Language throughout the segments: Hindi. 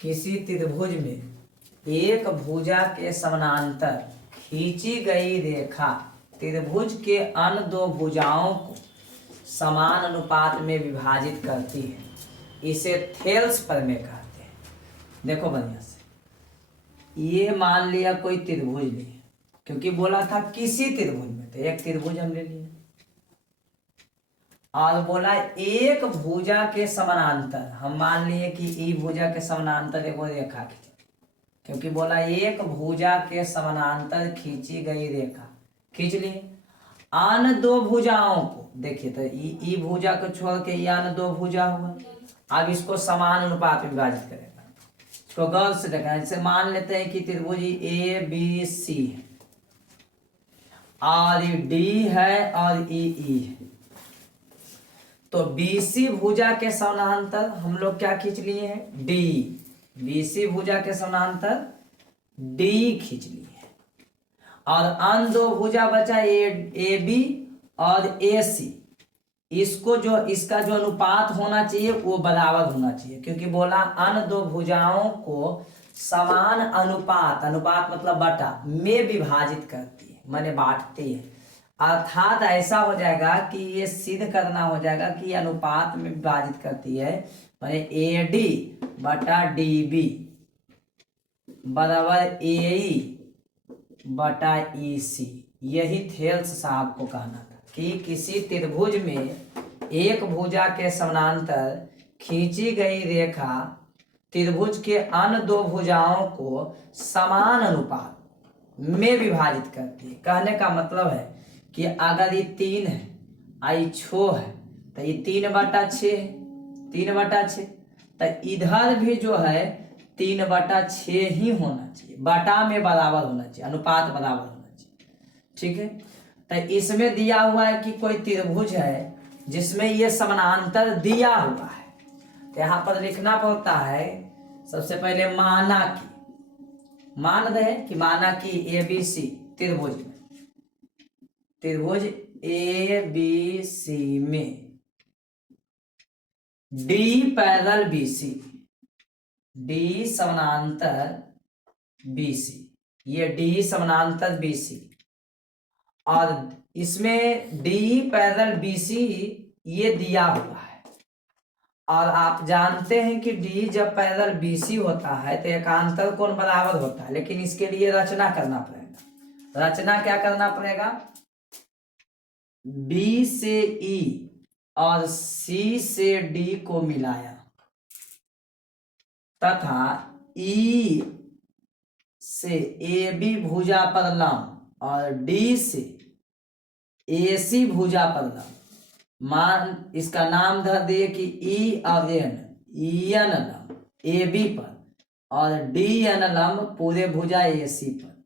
किसी त्रिभुज में एक भुजा के समानांतर खींची गई रेखा त्रिभुज के अन्य दो भुजाओं को समान अनुपात में विभाजित करती है, इसे थेल्स प्रमेय कहते हैं। देखो बढ़िया से, ये मान लिया कोई त्रिभुज नहीं है, क्योंकि बोला था किसी त्रिभुज में, तो एक त्रिभुज हम ले लिए, और बोला एक भुजा के समानांतर, हम मान लिए कि ई भुजा के समानांतर एक रेखा खींचे, क्योंकि बोला एक भुजा के समानांतर खींची गई रेखा खींच लिए। अन्य दो भुजाओं को देखिए, तो ई भुजा को छोड़ के ये अन्य दो भुजा हुआ, अब इसको समान अनुपात में विभाजित करेगा। इसको गौर से देखा, जैसे मान लेते हैं कि त्रिभुज ए बी सी है, और ये डी है और ई है, तो बीसी भुजा के समानांतर हम लोग क्या खींच लिए हैं, डी। बीसी भुजा के समानांतर डी खींच लिए, और अन्य दो भुजा बचा ए बी और ए सी, इसको जो इसका जो अनुपात होना चाहिए वो बराबर होना चाहिए, क्योंकि बोला अन्य दो भुजाओं को समान अनुपात, अनुपात मतलब बटा में विभाजित करती है, माने बांटती है। अर्थात ऐसा हो जाएगा कि ये सिद्ध करना हो जाएगा कि अनुपात में विभाजित करती है, माने ए डी बटा डी बी बराबर ए ई बटा ई सी। यही थेल्स साहब को कहना था कि किसी त्रिभुज में एक भुजा के समानांतर खींची गई रेखा त्रिभुज के अन्य दो भुजाओं को समान अनुपात में विभाजित करती है। कहने का मतलब है कि अगर ये 3 है, आई 6 है, तो ये 3/6 है, 3/6, तो इधर भी जो है 3/6 ही होना चाहिए, बटा में बराबर होना चाहिए, अनुपात बराबर होना चाहिए। ठीक है, तो इसमें दिया हुआ है कि कोई त्रिभुज है जिसमें ये समानांतर दिया हुआ है, तो यहाँ पर लिखना पड़ता है सबसे पहले माना कि, मान रहे कि माना कि ए बी सी त्रिभुज में, त्रिभुज ए बी सी में D parallel B C, D समानांतर बी सी, ये डी समानांतर बी सी, और इसमें डी पैरेलल बी सी ये दिया हुआ है। और आप जानते हैं कि डी जब पैरेलल बी सी होता है तो एकांतर कोण बराबर होता है, लेकिन इसके लिए रचना करना पड़ेगा। रचना क्या करना पड़ेगा, बी से ई और सी से डी को मिलाया, तथा ई से ए बी भुजा पर लंब और डी से ए सी भुजा पर लंब, मान इसका नाम धर दिए कि ई और एन, ई एन लंब ए बी पर और डी एन लंब पूरे भुजा ए सी पर,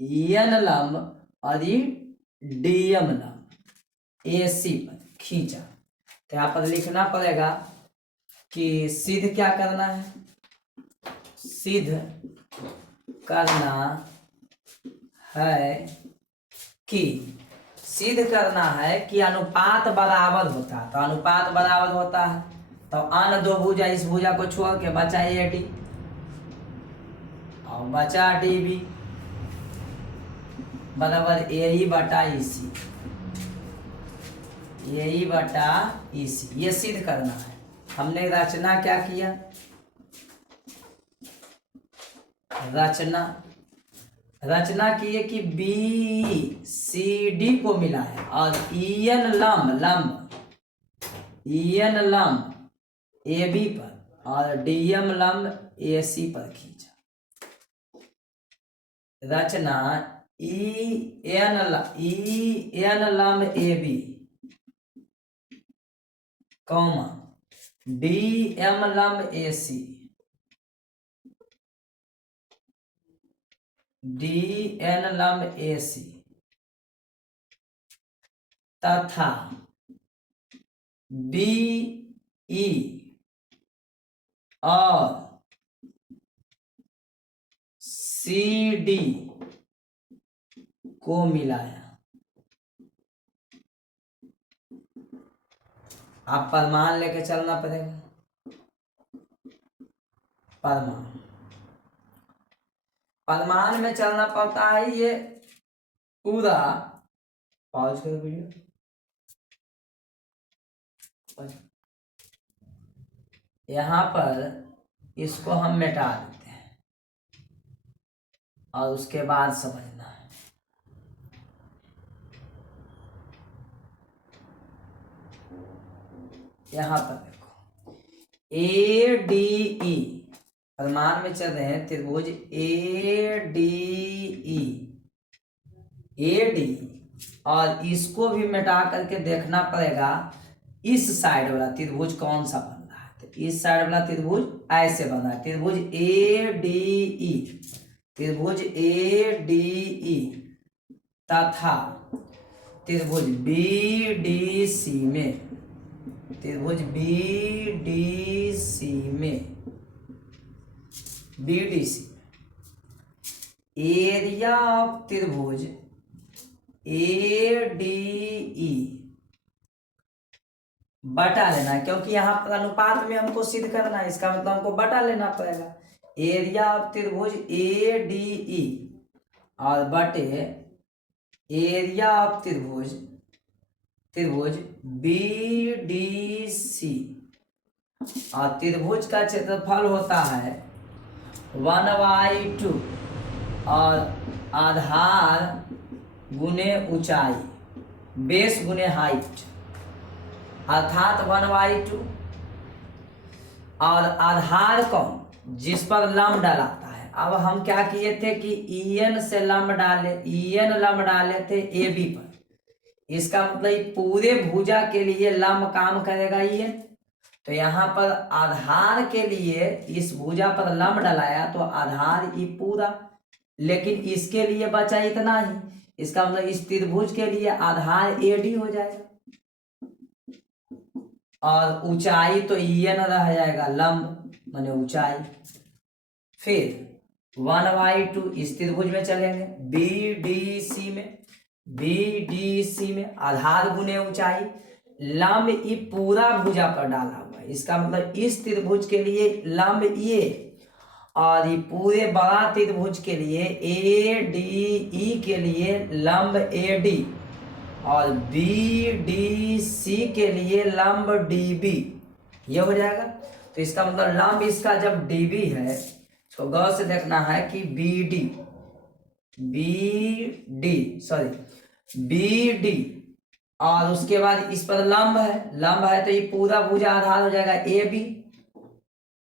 ई एन लंब और ई डी एम लंब ए सी पर खींचा। तो यहाँ पर लिखना पड़ेगा कि सिद्ध क्या करना है, सिद्ध करना है कि, सिद्ध करना है कि अनुपात बराबर होता है। तो अनुपात बराबर होता है तो अन्य दो भुजा, इस भुजा को छोड़ के बचा ए डी और बचा डी बी बराबर ए ई बटा ई सी, ए ई बटा ई सी, ये सिद्ध करना है। हमने रचना क्या किया, रचना किए कि बी सी डी को मिलाया और ई एन लंब ई एन लंब ए बी पर और डी एम लंब ए सी पर खींचा। रचना ई एन लंब A B comma D M लंब ए सी, डी एन लंब ए सी, तथा बी ई और सी डी को मिलाया। आप प्रमाण लेके चलना पड़ेगा। परिमाण, परिमाण में चलना पड़ता है। ये पूरा पॉज करो वीडियो। यहाँ पर इसको हम मिटा देते हैं और उसके बाद समझना है। यहाँ पर देखो ADE परिमाण में चल रहे हैं त्रिभुज AD और इसको भी मिटा करके देखना पड़ेगा इस साइड वाला त्रिभुज कौन सा बन रहा है। तो इस साइड वाला त्रिभुज ऐसे बन रहा है, त्रिभुज ADE तथा त्रिभुज BDC में, त्रिभुज BDC में एरिया ऑफ त्रिभुज ADE बटा लेना है, क्योंकि यहाँ पर अनुपात में हमको सिद्ध करना है, इसका मतलब हमको बटा लेना पड़ेगा। एरिया ऑफ त्रिभुज ADE और बटे एरिया ऑफ त्रिभुज BDC और त्रिभुज का क्षेत्रफल होता है 1/2 और आधार गुने ऊंचाई, बेस गुने हाइट, अर्थात 1/2 और आधार कौन जिस पर लंब डालता है। अब हम क्या किए थे कि EN से लंब डाले थे AB पर, इसका मतलब पूरे भुजा के लिए लंब काम करेगा EN। तो यहाँ पर आधार के लिए इस भुजा पर लंब डलाया तो आधार ई पूरा, लेकिन इसके लिए बचा इतना ही, इसका मतलब इस त्रिभुज के लिए आधार AD हो जाएगा और ऊंचाई तो EN रह जाएगा, लंब माने ऊंचाई। फिर 1/2 इस त्रिभुज में चलेंगे, BDC में आधार गुने ऊंचाई, लंब ई पूरा भुजा पर डाला हुआ है, इसका मतलब इस त्रिभुज के लिए लंब ये और ये पूरे बड़ा त्रिभुज के लिए ADE के लिए लंब AD और BDC के लिए लंब DB, ये हो जाएगा। तो इसका मतलब लंब इसका जब DB है तो गौर से देखना है कि BD और उसके बाद इस पर लंब है तो ये पूरा भुजा आधार हो जाएगा AB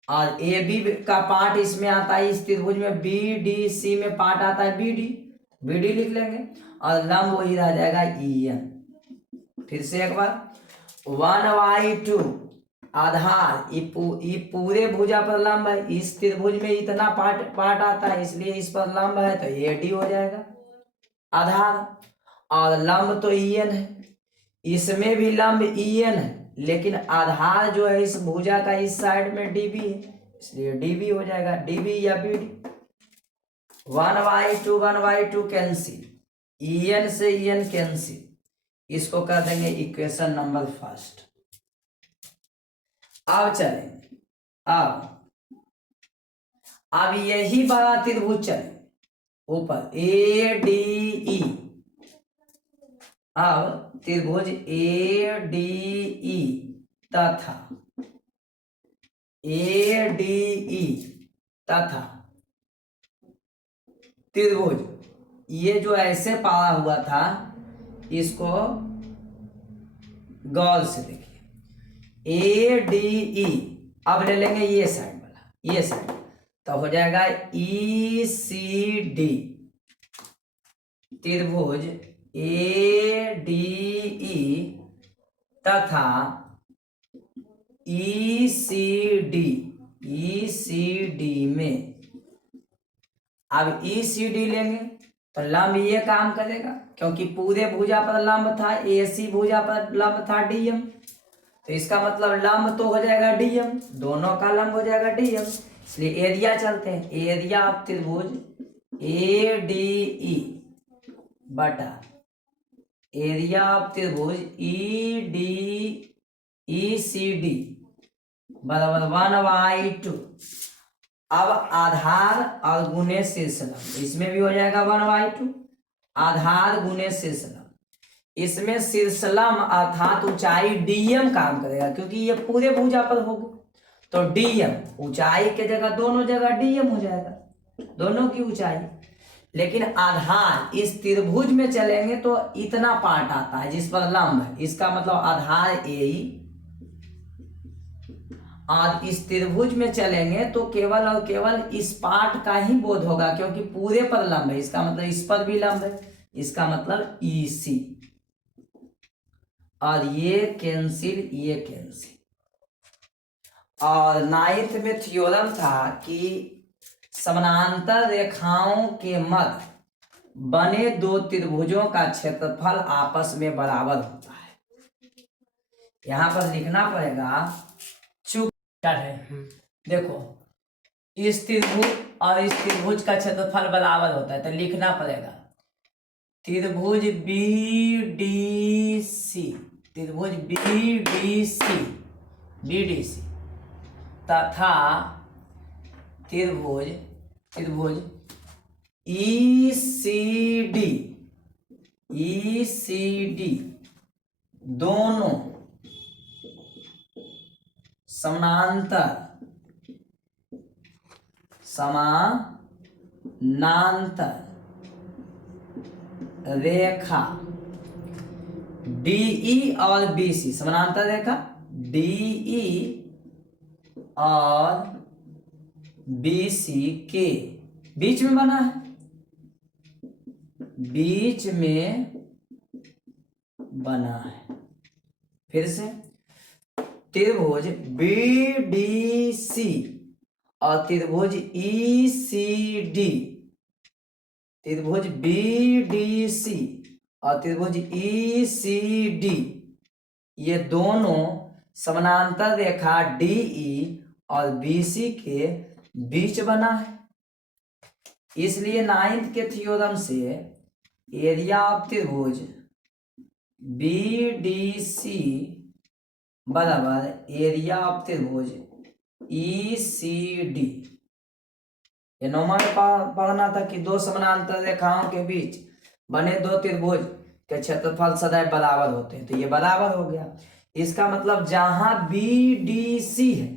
और AB का पार्ट इसमें आता है, इस त्रिभुज में BDC में पार्ट आता है BD लिख लेंगे और लंब वही रह जाएगा EN। फिर से एक बार 1/2 आधार ये पूरे भुजा पर लंब है, इस त्रिभुज में इतना पार्ट आता है इसलिए इस पर लंब है तो AD हो जाएगा आधार, और लंब तो EN है, इसमें भी लंब EN है लेकिन आधार जो है इस भुजा का इस साइड में DB है इसलिए DB हो जाएगा, DB या BD। 1/2 कैंसिल, EN से EN कैंसिल, इसको कर देंगे इक्वेशन नंबर फर्स्ट। अब चलेंगे अब यही बड़ा त्रिभुज चले ऊपर ADE, अब त्रिभुज ADE तथा त्रिभुज ये जो ऐसे पाला हुआ था इसको गौर से देखिए ADE, अब ले लेंगे ये साइड वाला, ये साइड तो हो जाएगा ECD, त्रिभुज ADE तथा ECD में, अब ECD लेंगे तो लंब ये काम करेगा क्योंकि पूरे भुजा पर लंब था, AC भुजा पर लंब था DM, तो इसका मतलब लंब तो हो जाएगा DM, दोनों का लंब हो जाएगा DM, इसलिए एरिया चलते हैं। एरिया ऑफ त्रिभुज ADE बटा एरिया ऑफ त्रिभुज ECD बराबर 1/2 अब आधार और गुणे शीर्ष लंब, इसमें भी हो जाएगा 1/2 आधार गुणे शीर्ष लंब। इसमें शीर्ष लंब अर्थात ऊंचाई डीएम काम करेगा, क्योंकि ये पूरे भुजा पर होगा, तो डीएम ऊंचाई के जगह दोनों जगह डीएम हो जाएगा, दोनों की ऊंचाई। लेकिन आधार इस त्रिभुज में चलेंगे तो इतना पार्ट आता है जिस पर लंब है, इसका मतलब आधार ए, और इस त्रिभुज में चलेंगे तो केवल और केवल इस पार्ट का ही बोध होगा, क्योंकि पूरे पर लंब है, इसका मतलब इस पर भी लंब है, इसका मतलब EC, और ये कैंसिल ये कैंसिल। और 9th में थ्योरम था कि समानांतर रेखाओं के मध्य बने दो त्रिभुजों का क्षेत्रफल आपस में बराबर होता है। यहां पर लिखना पड़ेगा चूक है, देखो इस त्रिभुज और इस त्रिभुज का क्षेत्रफल बराबर होता है, तो लिखना पड़ेगा त्रिभुज BDC, त्रिभुज BDC तथा त्रिभुज ECD दोनों समानांतर रेखा DE और BC, समानांतर रेखा DE और BC के बीच में बना है, बीच में बना है। फिर से त्रिभुज BDC और त्रिभुज ECD, त्रिभुज BDC और त्रिभुज ECD ये दोनों समानांतर रेखा DE और BC के बीच बना है। इसलिए 9th के थ्योरम से एरिया ऑफ त्रिभुज BDC बराबर एरिया ऑफ त्रिभुज ECD, ये नॉर्मल पढ़ना था कि दो समानांतर रेखाओं के बीच बने दो त्रिभुज के क्षेत्रफल सदैव बराबर होते हैं, तो ये बराबर हो गया। इसका मतलब जहां BDC है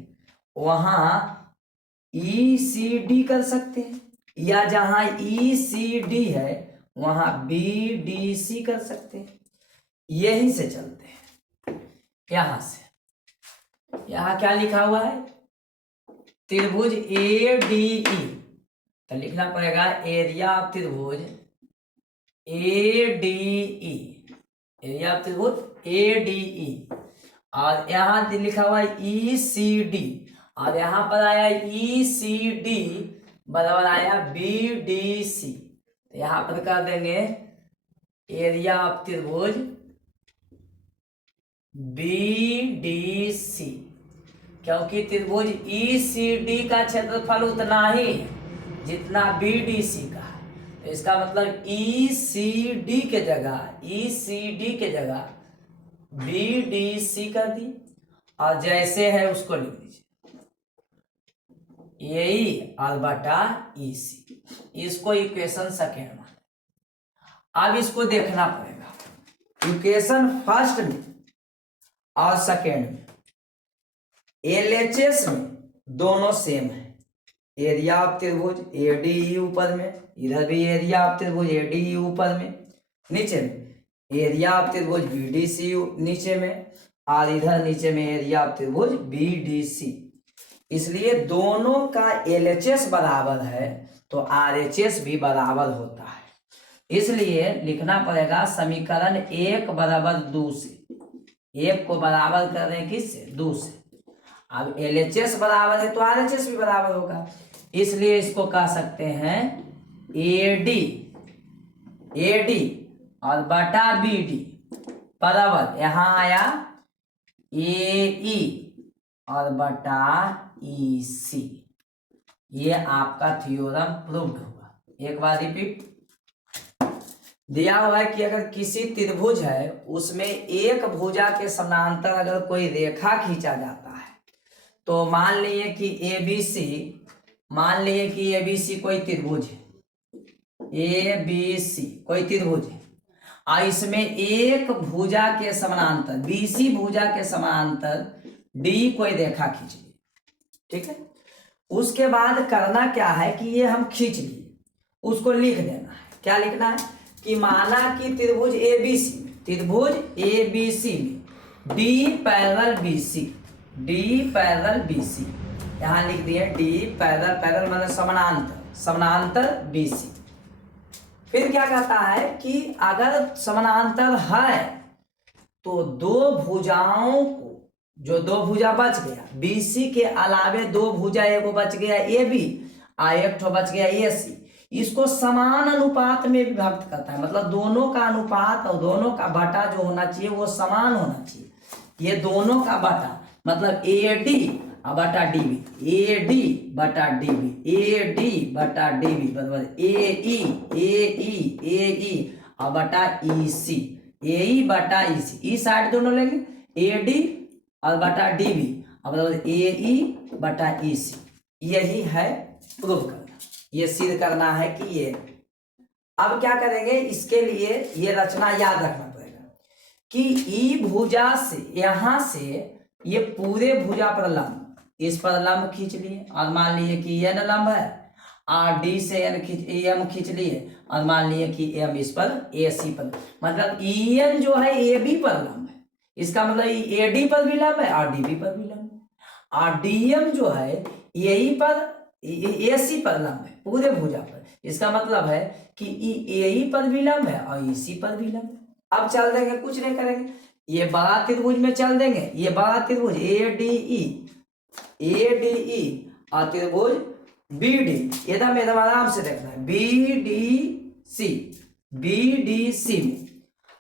वहां ECD कर सकते हैं, या जहां ECD है वहां BDC कर सकते हैं। यहीं से चलते हैं, यहां से, यहां क्या लिखा हुआ है त्रिभुज ADE, तो लिखना पड़ेगा एरिया ऑफ त्रिभुज ADE, एरिया ऑफ त्रिभुज ADE, और यहां लिखा हुआ है ECD, और यहां पर आया ECD बराबर आया BDC, तो यहां पर कर देंगे एरिया ऑफ त्रिभुज BDC, क्योंकि त्रिभुज ECD का क्षेत्रफल उतना ही है जितना BDC का है, तो इसका मतलब ECD के जगह BDC कर दी, और जैसे है उसको लिख दीजिए यही और बटा EC, इसको इक्वेशन सेकेंड मान। अब इसको देखना पड़ेगा इक्वेशन फर्स्ट में और सेकेंड में, LHS में दोनों सेम है, एरिया ऑफ त्रिभुज ADE ऊपर में, इधर भी एरिया ऑफ त्रिभुज ADE ऊपर में, नीचे में एरिया ऑफ त्रिभुज BDC नीचे में, और इधर नीचे में एरिया ऑफ त्रिभुज BDC। इसलिए दोनों का LHS बराबर है तो RHS भी बराबर होता है। इसलिए लिखना पड़ेगा समीकरण 1 बराबर 2 से, 1 को बराबर कर रहे हैं किससे 2 से। अब LHS बराबर है तो RHS भी बराबर होगा, इसलिए इसको कह सकते हैं AD और बटा BD बराबर, यहां आया AE और बटा EC। ये आपका थ्योरम प्रूव्ड हुआ। एक बार रिपीट, दिया हुआ है कि अगर किसी त्रिभुज है उसमें एक भुजा के समानांतर अगर कोई रेखा खींचा जाता है, तो मान लीजिए कि ABC मान लिए कि ए बी सी कोई त्रिभुज है, ए बी सी कोई त्रिभुज है और इसमें एक भुजा के समानांतर बीसी भुजा के समानांतर डी कोई रेखा खींच ली, ठीक है। उसके बाद करना क्या है कि ये हम खींच लिए, उसको लिख देना है। क्या लिखना है कि माना कि त्रिभुज ए बी सी में, त्रिभुज ए बी सी में D parallel B C, D parallel B C, यहाँ लिख दिए डी पैरेलल, पैरेलल मतलब समानांतर, समानांतर बी सी। फिर क्या कहता है कि अगर समानांतर है तो दो भुजाओं को, जो दो भुजा बच गया BC के अलावे दो भुजा, एगो बच गया AB और एक ठो बच गया AC, इसको समान अनुपात में विभक्त करता है। मतलब दोनों का अनुपात और दोनों का बटा जो होना चाहिए वो समान होना चाहिए। ये दोनों का बटा मतलब AD बटा DB, AD बटा DB, AD बटा DB बराबर AE और बटा EC, AE बटा EC, ई साइड दोनों लेंगे AD और बटा DB और AE बटा EC। यही है प्रूव करना, ये सिद्ध करना है कि ये। अब क्या करेंगे, इसके लिए ये रचना याद रखना पड़ेगा कि ई भुजा से यहां से ये पूरे भुजा पर लंब, इस पर लंब खींच लिए और मान लिए कि n लंब है और डी से एम खींच लिए और मान लिए कि m इस पर AC पर, मतलब EN जो है AB पर लंब है, इसका मतलब AD पर भी लंब है और DB पर भी लंब है, और DM जो है AE पर AC पर लंब है पूरे भुजा पर, इसका मतलब है कि AE पर भी लंब है और EC पर भी लंब है। अब चल देंगे, कुछ नहीं करेंगे, ये बड़ा त्रिभुज में चल देंगे, ये बड़ा त्रिभुज ADE और त्रिभुज BD, एकदम आराम से देखना है, BDC में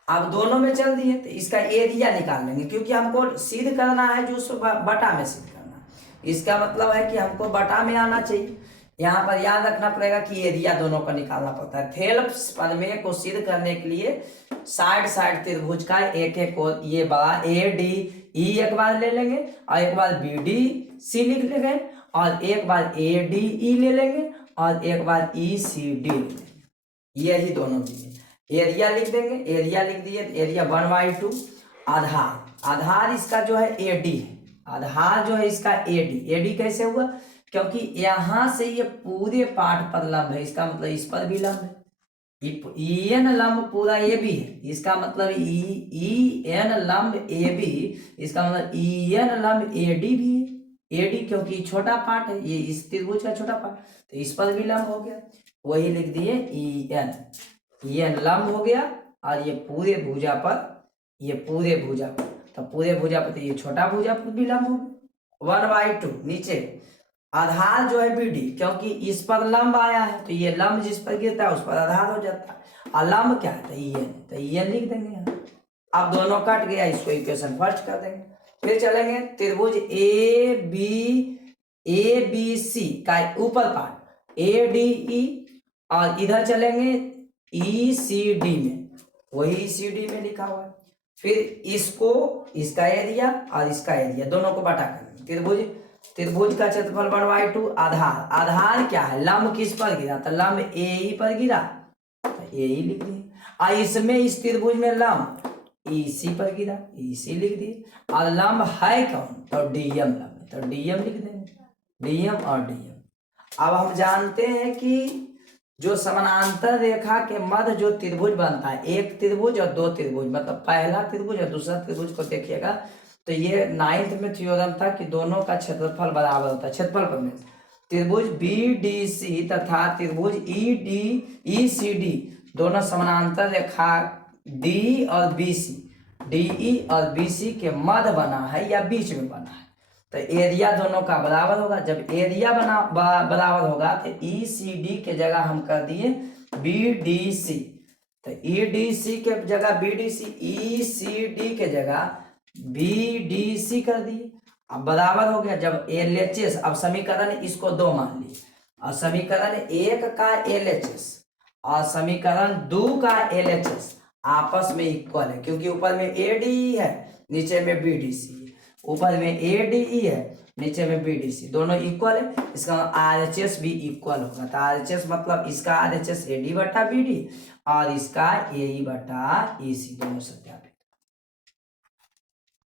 अब दोनों में चल दिए तो इसका एरिया निकाल लेंगे, क्योंकि हमको सिद्ध करना है जो उसको बटा में सिद्ध करना, इसका मतलब है कि हमको बटा में आना चाहिए। यहाँ पर याद रखना पड़ेगा कि एरिया दोनों का निकालना पड़ता है। थेल्प्स प्रमेय को सिद्ध करने के लिए साइड त्रिभुज का एक एक को, ये बड़ा ADE एक बार ले लेंगे और एक बार BDC लिख लेंगे और एक बार ADE ले लेंगे और एक बार ECD ले लेंगे, यही दोनों दिए। एरिया लिख देंगे, एरिया लिख दिए, एरिया 1/2, आधार इसका जो है AD है, आधार जो है इसका AD कैसे हुआ, क्योंकि यहां से ये पूरे पार्ट पर लंब है, इसका मतलब इस पर भी लंब है, EN लंब पूरा AB है, इसका मतलब EN लंब AB, इसका मतलब EN लंब AD भी है, AD क्योंकि छोटा पार्ट है, ये इस त्रिभुज का छोटा पार्ट, तो इस पर भी लंब हो गया, वही लिख दिए EN लंब हो गया, और ये पूरे भुजा पर, ये पूरे भुजा पर, तो पूरे भुजा पर तो ये छोटा भुजा पर भी लंब हो गया। 1/2 नीचे आधार जो है BD, क्योंकि इस पर लंब आया है तो ये लंब जिस पर गिरता है उस पर आधार हो जाता है, और लंब क्या है तो EN लिख देंगे यहाँ। अब दोनों कट गया, इसको इक्वेशन फर्स्ट कर देंगे। फिर चलेंगे त्रिभुज ABC का ऊपर पार्ट ADE और इधर चलेंगे ECD में, वही ECD में लिखा हुआ है। फिर इसको, इसका एरिया और इसका एरिया दोनों को बटा करेंगे। त्रिभुज का क्षेत्रफल 1/2, आधार क्या है, लंब किस पर गिरा, तो लंब AE पर गिरा तो AE लिख दिए, और इसमें इस त्रिभुज में लंब EC पर गिरा, EC लिख दिए, और लंब है कौन तो DM लंब, तो DM लिख देंगे, DM और DM। अब हम जानते हैं कि जो समानांतर रेखा के मध्य जो त्रिभुज बनता है, एक त्रिभुज और दो त्रिभुज, मतलब पहला त्रिभुज और दूसरा त्रिभुज को देखिएगा तो ये 9th में थ्योरम था कि दोनों का क्षेत्रफल बराबर होता है, क्षेत्रफल प्रमेय। त्रिभुज BDC तथा त्रिभुज ECD दोनों समानांतर रेखा D और BC, DE और BC के मध्य बना है या बीच में बना है, तो एरिया दोनों का बराबर होगा। जब एरिया बराबर होगा तो ECD के जगह हम कर दिए BDC, तो EDC के जगह BDC, ECD के जगह BDC कर दिए, अब बराबर हो गया। जब LHS, अब समीकरण इसको 2 मान लिए, और समीकरण 1 का LHS और समीकरण 2 का LHS आपस में इक्वल है, क्योंकि ऊपर में ADE है नीचे में BDC है, ऊपर में ADE है नीचे में BDC, दोनों इक्वल है, इसका RHS भी इक्वल होगा। तो RHS मतलब इसका RHS AD बटा BD और इसका AE बटा EC दोनों सत्यापित।